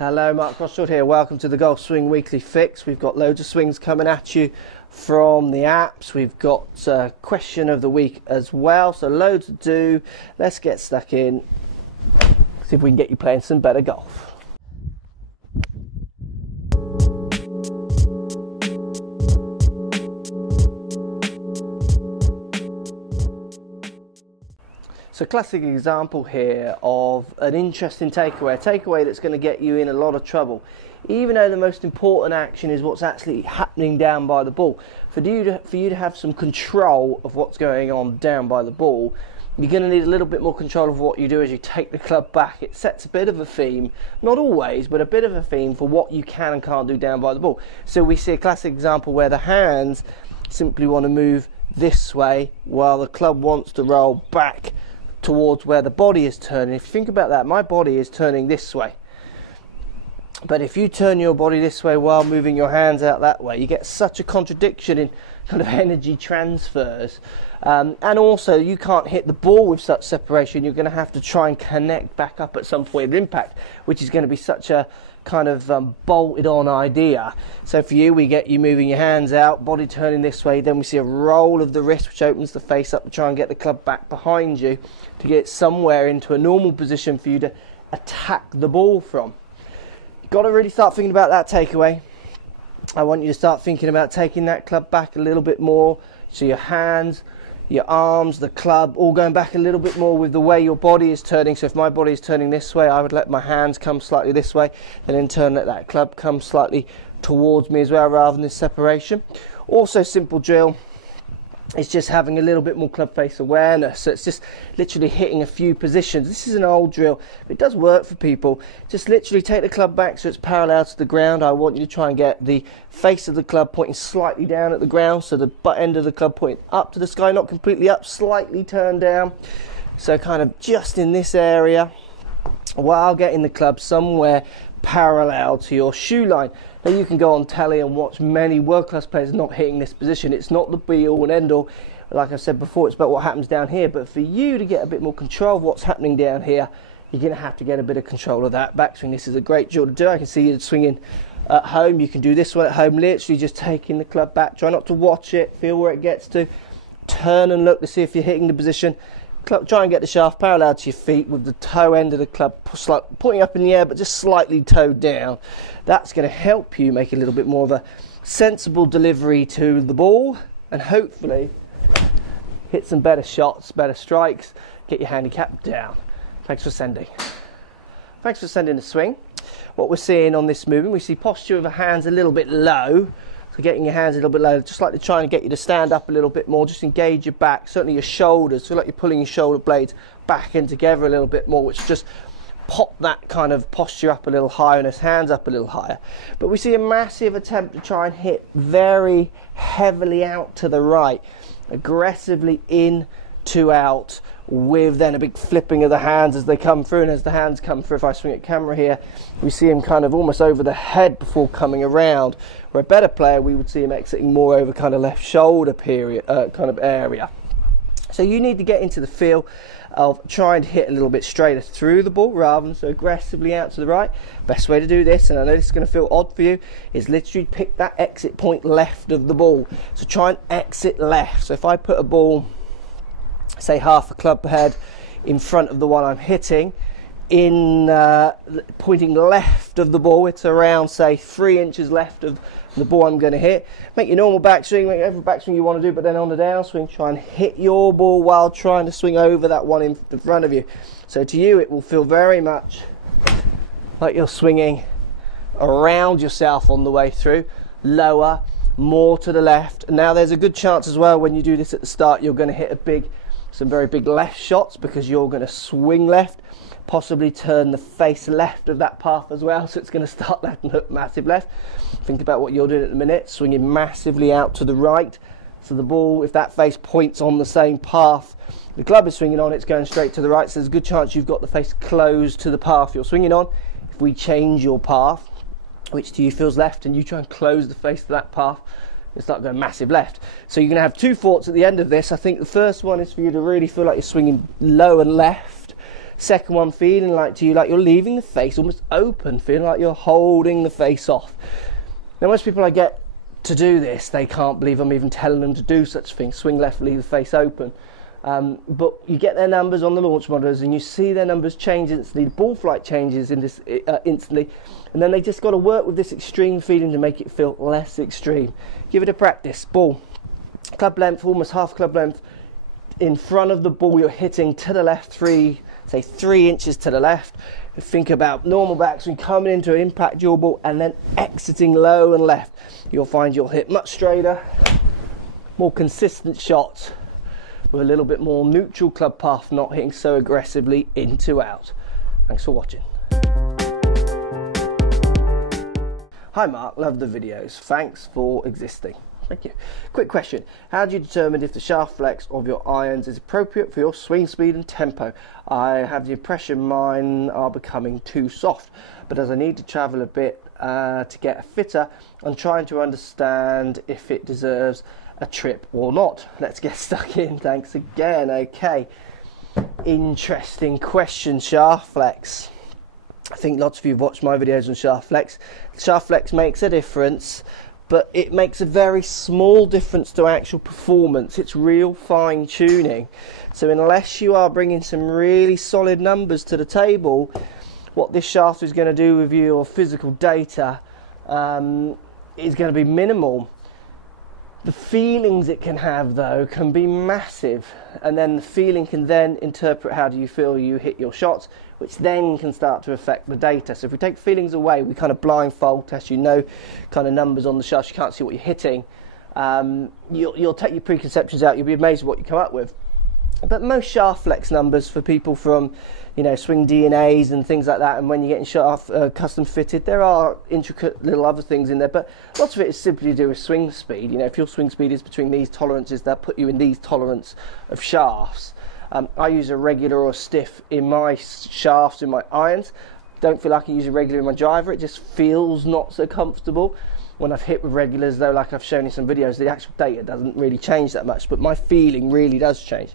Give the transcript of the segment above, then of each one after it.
Hello, Mark Crossfield here. Welcome to the Golf Swing Weekly Fix. We've got loads of swings coming at you from the apps. We've got a question of the week as well, so loads to do. Let's get stuck in, see if we can get you playing some better golf. So classic example here of an interesting takeaway, a takeaway that's going to get you in a lot of trouble. Even though the most important action is what's actually happening down by the ball. For you to have some control of what's going on down by the ball, you're going to need a little bit more control of what you do as you take the club back. It sets a bit of a theme, not always, but a bit of a theme for what you can and can't do down by the ball. So we see a classic example where the hands simply want to move this way while the club wants to roll back towards where the body is turning. If you think about that, my body is turning this way, but if you turn your body this way while moving your hands out that way, you get such a contradiction in kind of energy transfers, and also you can't hit the ball with such separation. You're going to have to try and connect back up at some point of impact, which is going to be such a kind of bolted on idea. So for you, we get you moving your hands out, body turning this way, then we see a roll of the wrist which opens the face up to try and get the club back behind you to get it somewhere into a normal position for you to attack the ball from. You've got to really start thinking about that takeaway. I want you to start thinking about taking that club back a little bit more, so your hands, your arms, the club, all going back a little bit more with the way your body is turning. So if my body is turning this way, I would let my hands come slightly this way, then in turn let that club come slightly towards me as well, rather than this separation. Also, simple drill is just having a little bit more club face awareness. So it's just literally hitting a few positions. This is an old drill, but it does work for people. Just literally take the club back so it's parallel to the ground. I want you to try and get the face of the club pointing slightly down at the ground, so the butt end of the club pointing up to the sky, not completely up, slightly turned down. So kind of just in this area, while getting the club somewhere parallel to your shoe line. Now you can go on telly and watch many world-class players not hitting this position. It's not the be-all and end-all. Like I said before, it's about what happens down here. But for you to get a bit more control of what's happening down here, you're going to have to get a bit of control of that backswing. This is a great drill to do. I can see you swinging at home. You can do this one at home, literally just taking the club back. Try not to watch it. Feel where it gets to. Turn and look to see if you're hitting the position. Try and get the shaft parallel to your feet with the toe end of the club pointing up in the air, but just slightly toed down. That's going to help you make a little bit more of a sensible delivery to the ball, and hopefully hit some better shots, better strikes, get your handicap down. Thanks for sending. Thanks for sending the swing. What we're seeing on this movement, we see posture of the hands a little bit low. So getting your hands a little bit low, just like to try and get you to stand up a little bit more, just engage your back, certainly your shoulders, feel like you're pulling your shoulder blades back in together a little bit more, which just pop that kind of posture up a little higher and his hands up a little higher. But we see a massive attempt to try and hit very heavily out to the right, aggressively in to out, with then a big flipping of the hands as they come through. And as the hands come through, if I swing at camera here, we see him kind of almost over the head before coming around. Where a better player, we would see him exiting more over kind of left shoulder period kind of area. So you need to get into the feel of trying to hit a little bit straighter through the ball rather than so aggressively out to the right. Best way to do this, and I know this is going to feel odd for you, is literally pick that exit point left of the ball. So try and exit left. So if I put a ball, say half a club head in front of the one I'm hitting, in pointing left of the ball, it's around say 3 inches left of the ball I'm going to hit. Make your normal backswing, make every backswing you want to do, but then on the downswing try and hit your ball while trying to swing over that one in front of you. So to you it will feel very much like you're swinging around yourself on the way through, lower, more to the left. Now there's a good chance as well when you do this at the start you're going to hit some very big left shots, because you're going to swing left, possibly turn the face left of that path as well, so it's going to start left and hook massive left. Think about what you're doing at the minute, swinging massively out to the right, so the ball, if that face points on the same path the club is swinging on, it's going straight to the right, so there's a good chance you've got the face closed to the path you're swinging on. If we change your path, which to you feels left, and you try and close the face to that path, it's not going massive left. So you're going to have two thoughts at the end of this. I think the first one is for you to really feel like you're swinging low and left, Second one, feeling like you're leaving the face almost open, feeling like you're holding the face off. Now, most people I get to do this, they can't believe I'm even telling them to do such things. Swing left, leave the face open. But you get their numbers on the launch monitors and you see their numbers change instantly. The ball flight changes in this instantly, and then they just got to work with this extreme feeling to make it feel less extreme. Give it a practice. Ball, club length, almost half club length in front of the ball. You're hitting to the left, 3 inches to the left. Think about normal backswing, coming into impact dual ball and then exiting low and left. You'll find you'll hit much straighter, more consistent shots with a little bit more neutral club path, not hitting so aggressively into out. Thanks for watching. Hi Mark, love the videos. Thanks for existing. Thank you. Quick question. How do you determine if the shaft flex of your irons is appropriate for your swing speed and tempo? I have the impression mine are becoming too soft, but as I need to travel a bit to get a fitter, I'm trying to understand if it deserves a trip or not. Let's get stuck in. Thanks again. Okay. Interesting question, shaft flex. I think lots of you have watched my videos on shaft flex. Shaft flex makes a difference, but it makes a very small difference to actual performance. It's real fine tuning. So unless you are bringing some really solid numbers to the table, what this shaft is going to do with your physical data is going to be minimal. The feelings it can have, though, can be massive, and then the feeling can then interpret how do you feel you hit your shots, which then can start to affect the data. So if we take feelings away, we kind of blindfold test, kind of numbers on the shaft, you can't see what you're hitting. You'll take your preconceptions out, you'll be amazed at what you come up with. But most shaft flex numbers for people from, swing DNAs and things like that, and when you're getting shaft custom fitted, there are intricate little other things in there, but lots of it is simply to do with swing speed. If your swing speed is between these tolerances, they'll put you in these tolerance of shafts. I use a regular or stiff in my shafts, in my irons. Don't feel like I can use a regular in my driver, it just feels not so comfortable. When I've hit with regulars, though, like I've shown in some videos, the actual data doesn't really change that much, but my feeling really does change.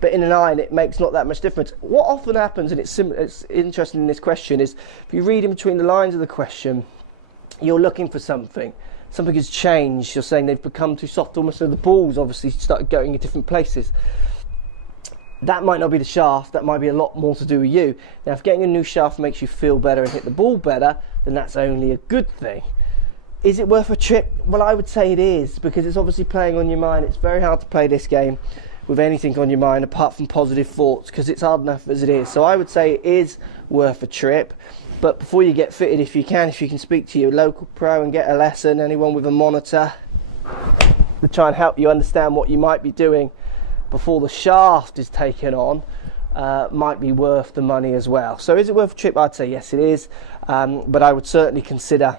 But in an iron, it makes not that much difference. What often happens, and it's interesting in this question, is if you read in between the lines of the question, you're looking for something. Something has changed. You're saying they've become too soft, almost so the balls obviously started going in different places. That might not be the shaft, that might be a lot more to do with you. Now, if getting a new shaft makes you feel better and hit the ball better, then that's only a good thing. Is it worth a trip? Well, I would say it is, because it's obviously playing on your mind. It's very hard to play this game with anything on your mind apart from positive thoughts, because it's hard enough as it is. So I would say it is worth a trip. But before you get fitted, if you can speak to your local pro and get a lesson, anyone with a monitor, to try and help you understand what you might be doing before the shaft is taken on, might be worth the money as well. So is it worth a trip? I'd say yes, it is. But I would certainly consider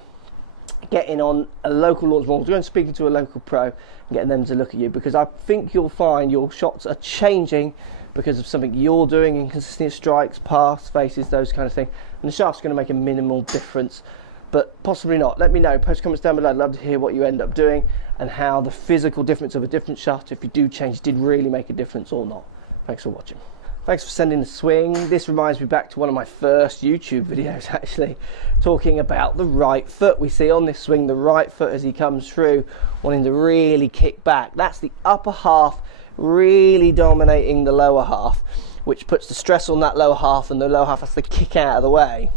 getting on a local launch model, going and speaking to a local pro and getting them to look at you, because I think you'll find your shots are changing because of something you're doing, inconsistent strikes, paths, faces, those kind of things, and the shaft's going to make a minimal difference, but possibly not. Let me know, post comments down below. I'd love to hear what you end up doing and how the physical difference of a different shaft, if you do change, did really make a difference or not. Thanks for watching. Thanks for sending the swing. This reminds me back to one of my first YouTube videos, actually, talking about the right foot. We see on this swing the right foot as he comes through, wanting to really kick back. That's the upper half really dominating the lower half, which puts the stress on that lower half, and the lower half has to kick out of the way.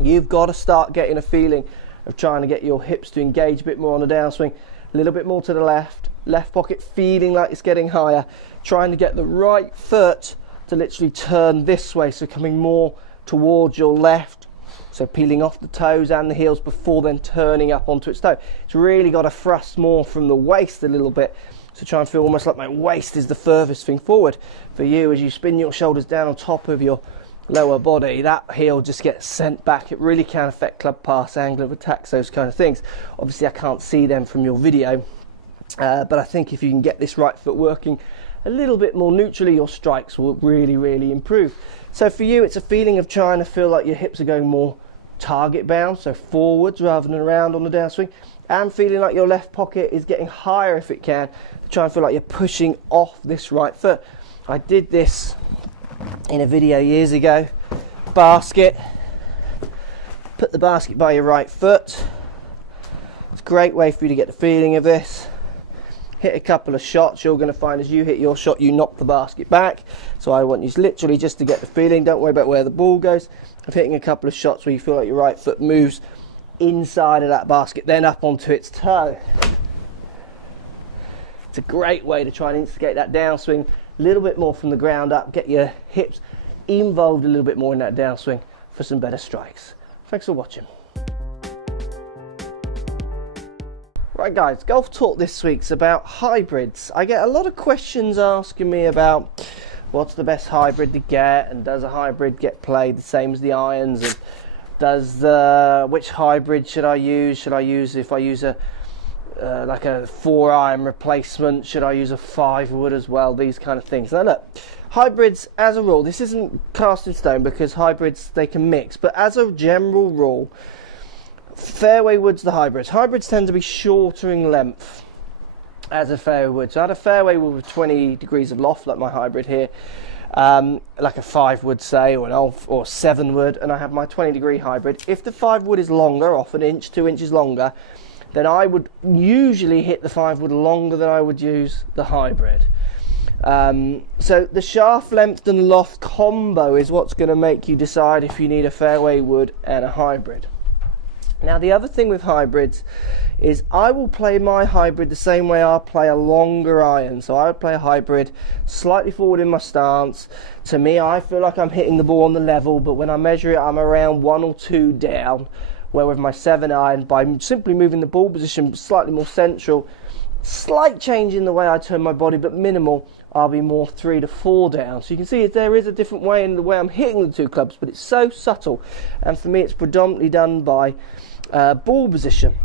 You've got to start getting a feeling of trying to get your hips to engage a bit more on the downswing, a little bit more to the left pocket feeling like it's getting higher, trying to get the right foot to literally turn this way, so coming more towards your left, so peeling off the toes and the heels before then turning up onto its toe. It's really got to thrust more from the waist a little bit, so try and feel almost like my waist is the furthest thing forward. For you, as you spin your shoulders down on top of your lower body, that heel just gets sent back. It really can affect club pass, angle of attacks, those kind of things. Obviously I can't see them from your video, but I think if you can get this right foot working a little bit more neutrally, your strikes will really improve. So for you, it's a feeling of trying to feel like your hips are going more target bound, so forwards rather than around on the downswing, and feeling like your left pocket is getting higher if it can, to try and feel like you're pushing off this right foot. I did this in a video years ago. Basket. Put the basket by your right foot. It's a great way for you to get the feeling of this. Hit a couple of shots. You're going to find as you hit your shot, you knock the basket back. So I want you literally just to get the feeling. Don't worry about where the ball goes. Of hitting a couple of shots where you feel like your right foot moves inside of that basket, then up onto its toe. It's a great way to try and instigate that downswing a little bit more from the ground up. Get your hips involved a little bit more in that downswing for some better strikes. Thanks for watching. Right guys, Golf Talk this week's about hybrids. I get a lot of questions asking me about what's the best hybrid to get, and does a hybrid get played the same as the irons, and which hybrid should I use? Should I use, if I use a like a 4-iron replacement, should I use a 5-wood as well? These kind of things. Now look, hybrids as a rule, this isn't cast in stone because hybrids, they can mix, but as a general rule, fairway woods the hybrids. Hybrids tend to be shorter in length as a fairway wood. So I had a fairway wood with 20 degrees of loft, like my hybrid here, like a 5-wood say, or an 7-wood, and I have my 20-degree hybrid. If the 5-wood is longer, off an inch, 2 inches longer, then I would usually hit the 5-wood longer than I would use the hybrid. So the shaft length and loft combo is what's going to make you decide if you need a fairway wood and a hybrid. Now the other thing with hybrids is I will play my hybrid the same way I'll play a longer iron. So I would play a hybrid slightly forward in my stance. To me, I feel like I'm hitting the ball on the level, but when I measure it, I'm around 1 or 2 down. Where with my 7-iron, by simply moving the ball position slightly more central, slight change in the way I turn my body, but minimal, I'll be more 3 to 4 down. So you can see there is a different way in the way I'm hitting the two clubs, but it's so subtle. And for me, it's predominantly done by ball position.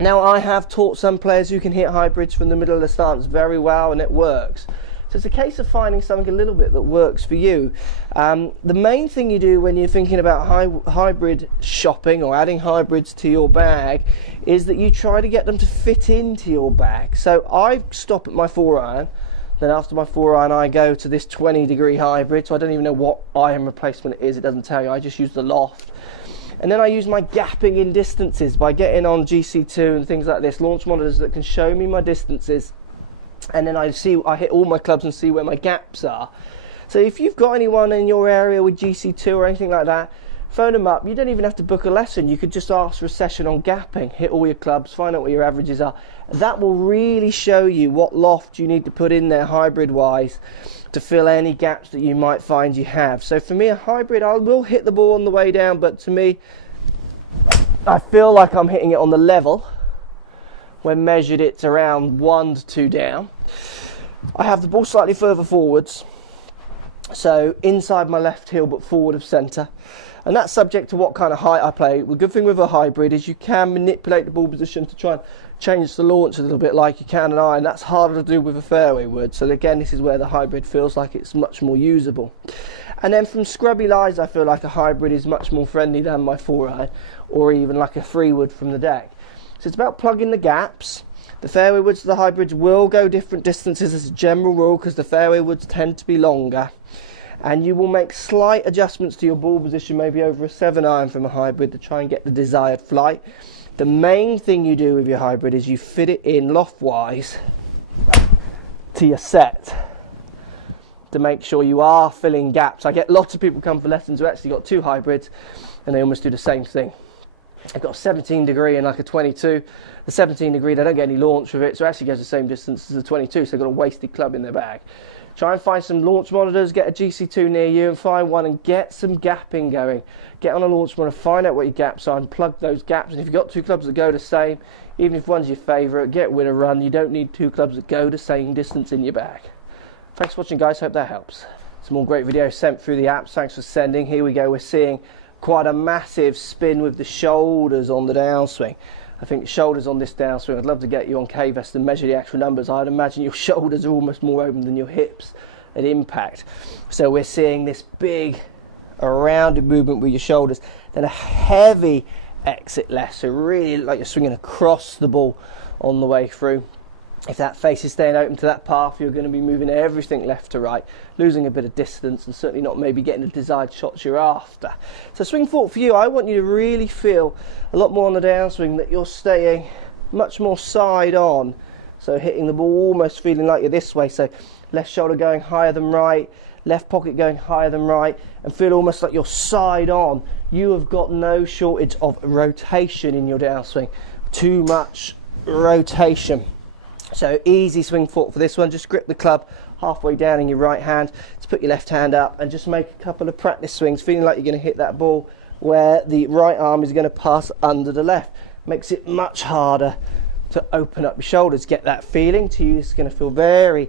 Now I have taught some players who can hit hybrids from the middle of the stance very well, and it works. So it's a case of finding something a little bit that works for you. The main thing you do when you're thinking about hybrid shopping or adding hybrids to your bag is that you try to get them to fit into your bag. So I stop at my 4-iron, then after my 4-iron I go to this 20-degree hybrid. So I don't even know what iron replacement it is, it doesn't tell you, I just use the loft. And then I use my gapping in distances by getting on GC2 and things like this, launch monitors that can show me my distances. And then I hit all my clubs and see where my gaps are. So if you've got anyone in your area with GC2 or anything like that, phone them up. You don't even have to book a lesson. You could just ask for a session on gapping, hit all your clubs, find out what your averages are. That will really show you what loft you need to put in there hybrid wise to fill any gaps that you might find you have. So for me, a hybrid, I will hit the ball on the way down, but to me, I feel like I'm hitting it on the level. When measured, it's around 1 to 2 down. I have the ball slightly further forwards, so inside my left heel but forward of centre, and that's subject to what kind of height I play. The good thing with a hybrid is you can manipulate the ball position to try and change the launch a little bit like you can an iron. That's harder to do with a fairway wood, so again this is where the hybrid feels like it's much more usable. And then from scrubby lies, I feel like a hybrid is much more friendly than my 4-iron or even like a 3-wood from the deck. So it's about plugging the gaps. The fairway woods to the hybrids will go different distances as a general rule because the fairway woods tend to be longer. And you will make slight adjustments to your ball position, maybe over a 7-iron from a hybrid to try and get the desired flight. The main thing you do with your hybrid is you fit it in loft-wise to your set to make sure you are filling gaps. I get lots of people come for lessons who actually got 2 hybrids and they almost do the same thing. I've got a 17-degree and like a 22. The 17-degree, they don't get any launch with it, so it actually goes the same distance as the 22, so they've got a wasted club in their bag. Try and find some launch monitors, get a GC2 near you and find one and get some gapping going. Get on a launch monitor, find out what your gaps are and plug those gaps. And if you've got 2 clubs that go the same, even if one's your favourite, get with a run. You don't need 2 clubs that go the same distance in your bag. Thanks for watching guys, hope that helps. Some more great videos sent through the apps, thanks for sending. Here we go, we're seeing quite a massive spin with the shoulders on the downswing. I think the shoulders on this downswing, I'd love to get you on K-Vest and measure the actual numbers. I'd imagine your shoulders are almost more open than your hips at impact. So we're seeing this big rounded movement with your shoulders, then a heavy exit left, so really like you're swinging across the ball on the way through. If that face is staying open to that path, you're going to be moving everything left to right, losing a bit of distance and certainly not maybe getting the desired shots you're after. So swing fork for you, I want you to really feel a lot more on the downswing that you're staying much more side on. So hitting the ball almost feeling like you're this way. So left shoulder going higher than right, left pocket going higher than right, and feel almost like you're side on. You have got no shortage of rotation in your downswing. Too much rotation. So easy swing fork for this one. Just grip the club halfway down in your right hand to put your left hand up and just make a couple of practice swings, feeling like you're going to hit that ball where the right arm is going to pass under the left. Makes it much harder to open up your shoulders. Get that feeling to you. It's going to feel very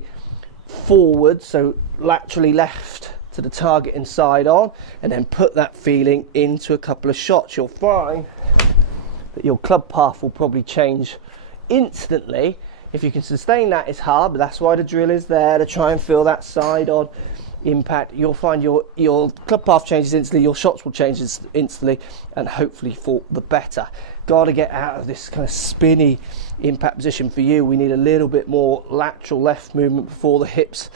forward, so laterally left to the target and side on, and then put that feeling into a couple of shots. You'll find that your club path will probably change instantly. If you can sustain that, it's hard, but that's why the drill is there, to try and feel that side on impact. You'll find your club path changes instantly, your shots will change instantly, and hopefully for the better. Got to get out of this kind of spinny impact position. For you, we need a little bit more lateral left movement before the hips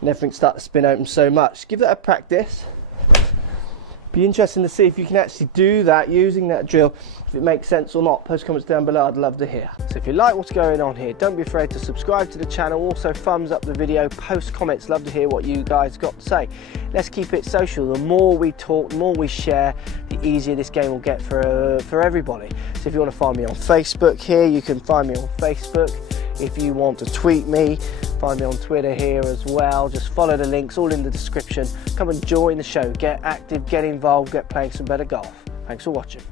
and everything start to spin open so much. Give that a practice. Be interesting to see if you can actually do that using that drill, if it makes sense or not. Post comments down below, I'd love to hear. So if you like what's going on here, don't be afraid to subscribe to the channel. Also thumbs up the video, post comments, love to hear what you guys got to say. Let's keep it social. The more we talk, the more we share, the easier this game will get for everybody. So if you want to find me on Facebook here, you can find me on Facebook. If you want to tweet me, find me on Twitter here as well. Just follow the links, all in the description. Come and join the show. Get active, get involved, get playing some better golf. Thanks for watching.